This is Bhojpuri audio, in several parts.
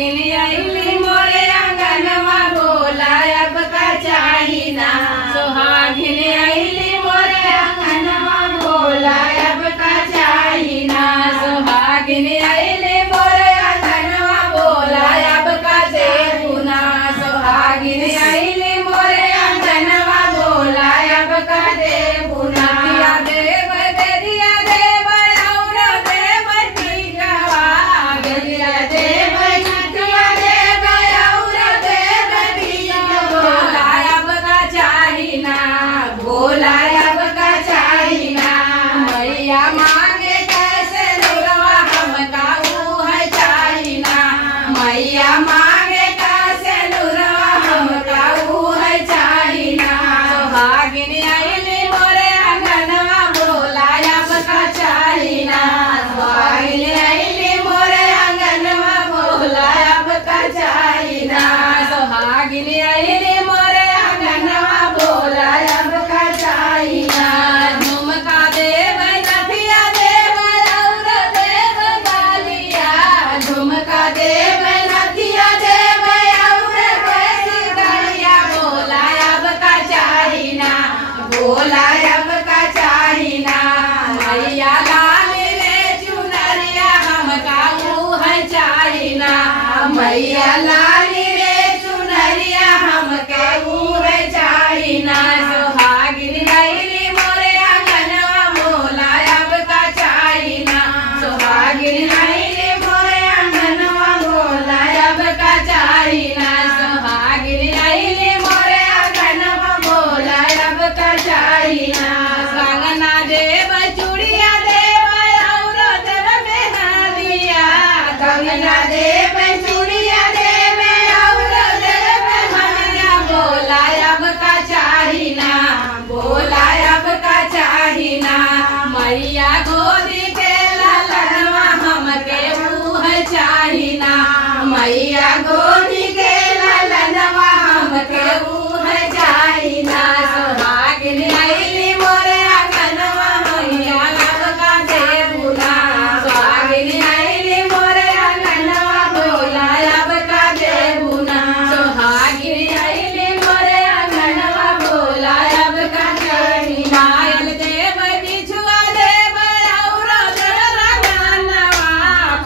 सुहागिन आइली मोरे आंगनवा भोला अब का चाही ना। सुहागिन आइली मोरे आंगनवा भोला अब का चाही ना। सुहागिन आइली मोरे आंगनवा भोला अब का देबुना। सुहागिन आइली मोरे आंगनवा भोला अब का देबुना। देव गरिया देव और देव टीकवा गरिया देव नटिया देव और देव टीकवा। भोला अब का चाही ना। भोला अब का चाही ना। मैया मांगे कैसे नुरवा हमका ऊ है चाही ना। मैया मांगे कैसे नुरवा हमका ऊ है चाही ना। सुहागिन आइली मोरे आंगनवा भोला अब का चाही ना। सुहागिन आइली मोरे आंगनवा भोला अब का चाही ना। सुहागिन आइली मोरे आंगनवा भोला अब का चाही ना। झुमका देव नथिया देव और देव गालिया। झुमका देव नथिया देव और देव गालिया। भोला अब का चाही ना। भोला अब का चाही ना। मैया लाल रे चुनरिया हमका ऊ है चाही ना। मैया लाल रे चुनरिया हमके ऊ है चाही ना। सुहागिन आइली मोरे आंगनवा भोला अब का चाही ना। सुहागिन आइली मोरे आंगनवा भोला अब का चाही ना। सुहागिन आइली मोरे आंगनवा भोला अब का चाही ना। कंगना देव चूड़िया देव और देव मेहंदिया। कंगना देव चूड़िया देव और देव मेहंदिया। भोला अब का चाही ना। भोला अब का चाही ना। मैया गोदी के ललनवा हमके ऊ है चाही ना। मैया गोदी के ललनवा हमके ऊ है चाही ना। सुहागिन आइली मोरे आंगनवा मैया अब का देबुना। सुहागिन आइली मोरे आंगनवा भोला अब का देबुना। सुहागिन आइली मोरे आंगनवा भोला अब का चाही ना। पायल देव बिछुआ देव और देव रंगनवा।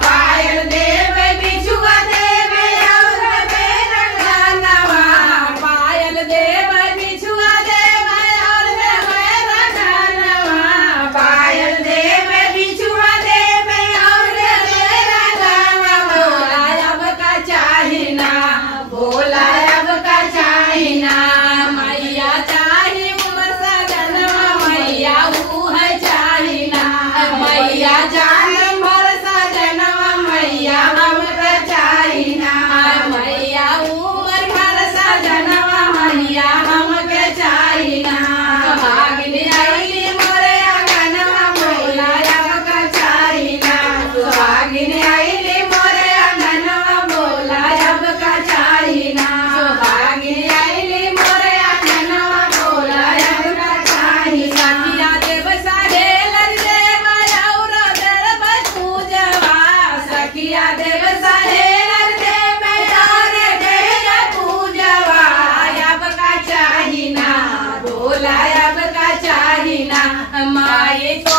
पायल देव बिछुआ देव और देव रंगनवा। पायल देव बिछुआ देव और देव रंगनवा। पायल देव बिछुआ देव और देव रंगनवा। भोला अब का चाही ना। भोला अब का चाही ना। मैया चाही उमर सजनवा मैया ऊ है चाही ना। मैया चाही उमर सजनवा मैया हमके चाही ना। मैया उमर घर सजनवा मैया हमके चाही ना। सुहागिन आइली मोरे आंगनवा भोला अब का चाही ना। सुहागिन आइली मोरे आंगनवा भोला अब का चाही ना। सुहागिन आइली मोरे आंगनवा भोला अब का चाही ना। सखिया देव सहेलर देव और देव पूजवा। सखिया देव सहेलर देव और देव पूजवा। अब का चाही ना। भोला अब का चाही ना। माई को